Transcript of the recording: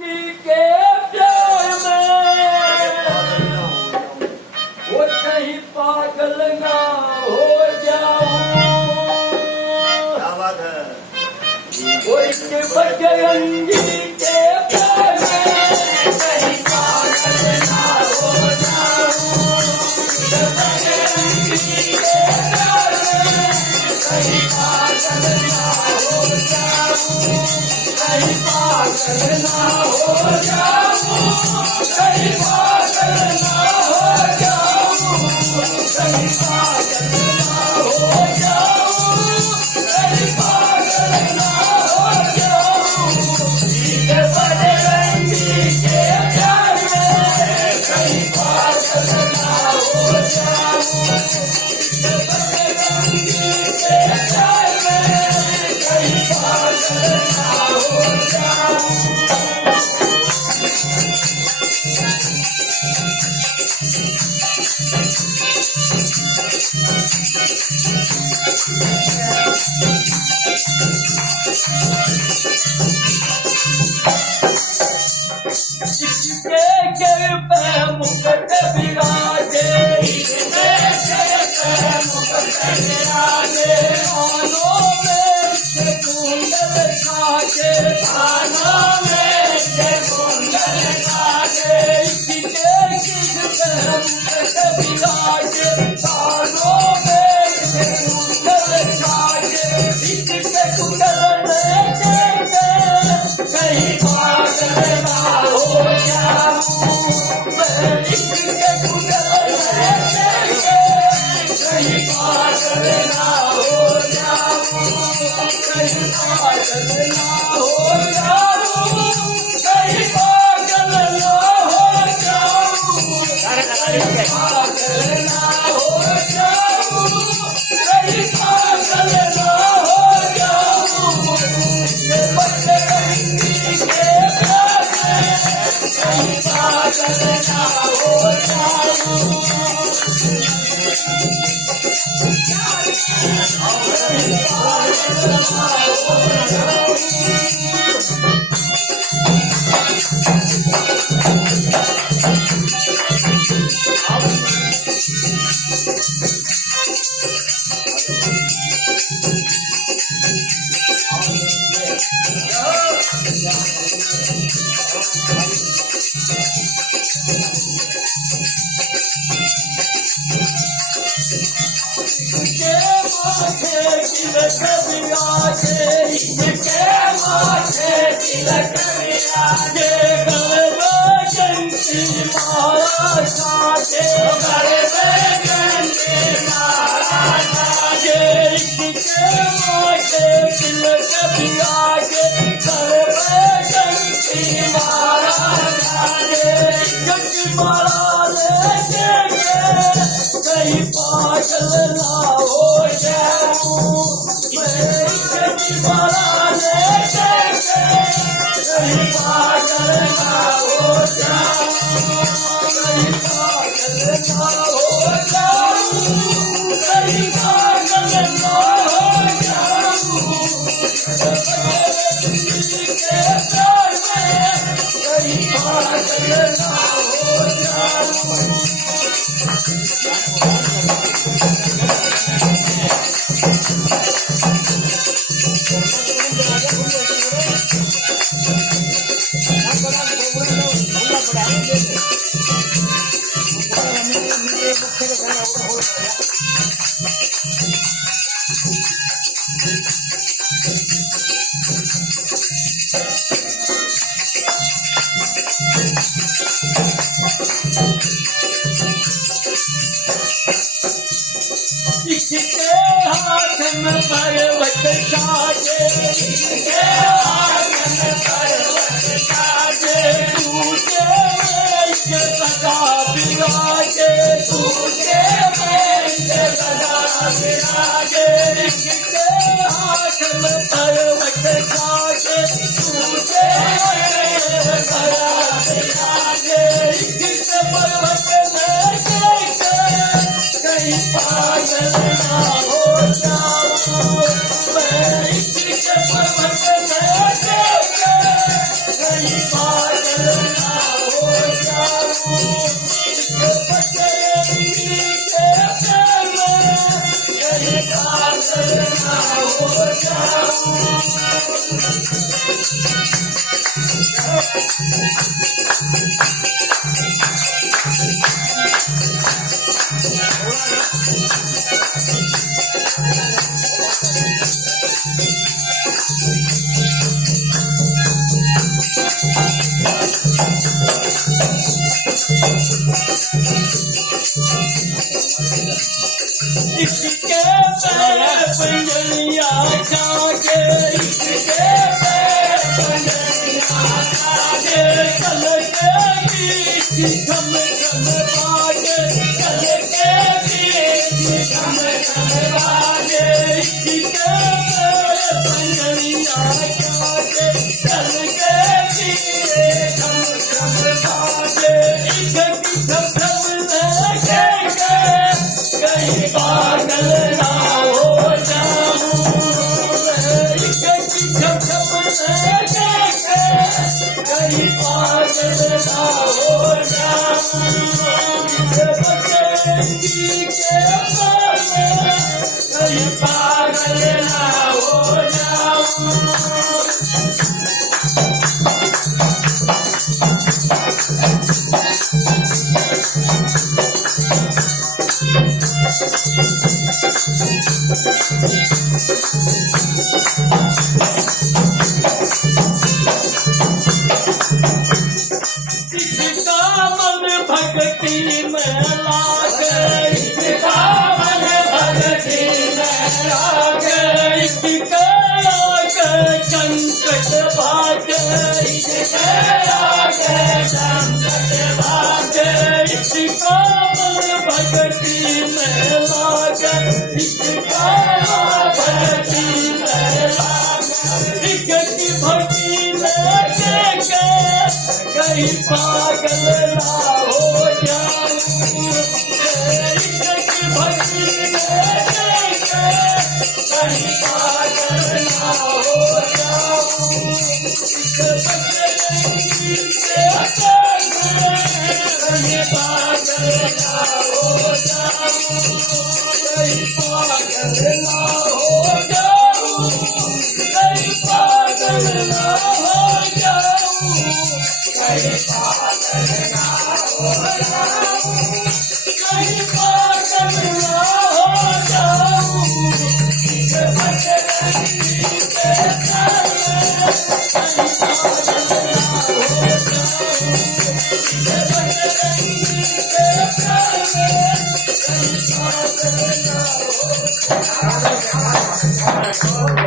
बजरंगी के प्यार में वो कहीं पागल ना हो जाऊं। क्या बात है। वो एक बजरंगी के प्यार में कहीं पागल ना हो जाऊं। बजरंगी के प्यार में कहीं पागल ना हो जाऊं। कहीं पागल ना हो जाऊं। कहीं पागल ना हो जाऊं। कहीं पागल ना हो जाऊं। कहीं पागल ना हो जाऊं। ये बजरंगी के प्यार में कहीं पागल ना हो जाऊं। ये बजरंगी के प्यार में कहीं पागल ना हो जाऊं। इसके गिर पे मुकुट विराजे। इसके गिर पे मुकुट विराजे। कानों में इसके कुंडल काजे। कानों में इसके कुंडल काजे। इसके गिर पे मुकुट विराजे। कानों में इसके कुंडल काजे। इसके कुंडल में कहीं पागल ना हो जाऊं। मैं इसके कुंडल में कहीं पागल ना हो जाऊं। कहीं पागल ना हो जाऊं। कहीं पागल ना हो जाऊं। कहीं पागल ना हो जाऊं। कहीं पागल ना हो जाऊं। ये बजरंगी के प्यार में कहीं पागल ना हो जाऊं। कहीं पागल ना हो जाऊं। इसके माथे तिलक विराजे। इसके माथे तिलक विराजे। गले में घंटी माला साजे। गले में घंटी माला साजे। इसके माथे तिलक विराजे। गले में घंटी माला साजे। घंटी माला लेके कहीं पागल ना हो जाऊं। मैं घंटी माला लेके कहीं पागल ना हो जाऊं। कहीं पागल ना हो जाऊं। कहीं पागल ना हो जाऊं। बजरंगी के प्यार में कहीं पागल ना हो जाऊं। इसके हाथ में पर्वत साजे। इसके हाथ में पर्वत साजे। टूटे में इसके सदा विराजे। टूटे में इसके सदा विराजे। इसके हाथ में पर्वत साजे। टूटे में सदा विराजे। इसके पर्वत में कहीं पागल ना हो जाऊं। मैं इसके पर्वत में ना हो जाऊं बजरंगी के प्रेम कहीं पागल ना हो जाऊं इसके पैर पंजलिया जाके इसके पैर पंजलिया जाके चल के गीत झम झम बाजे चल के गीत झम झम बाजे इसके पैर पंजलिया जाके चल के गीत झम झम बाजे एक झम झम लगे कहीं पागल ना हो जाऊं झम झम कहीं पागल ना हो जाऊं बजरंगी के प्रेम कहीं पागल ना हो जाऊं इसका मन भक्ति में लागे इसका मन भक्ति में लागे इसके आगे संकट भागे इसके आगे संकट भागे इसका मन भक्ति में लागे इसका भक्ति में लागे इसकी भक्ति में कहीं पागल ना हो जाऊं इसकी भक्ति में कहीं पागल ना हो जाऊं बजरंगी के प्रेम कहीं पागल ना हो जाऊं कहीं पागल ना हो जाऊं कहीं पागल ना हो जाऊं कहीं पागल ना हो जाऊं कहीं पागल ना हो जाऊं बजरंगी के प्रेम कहीं पागल ना हो जाऊं बजरंगी के प्रेम कहीं पागल ना हो जाऊं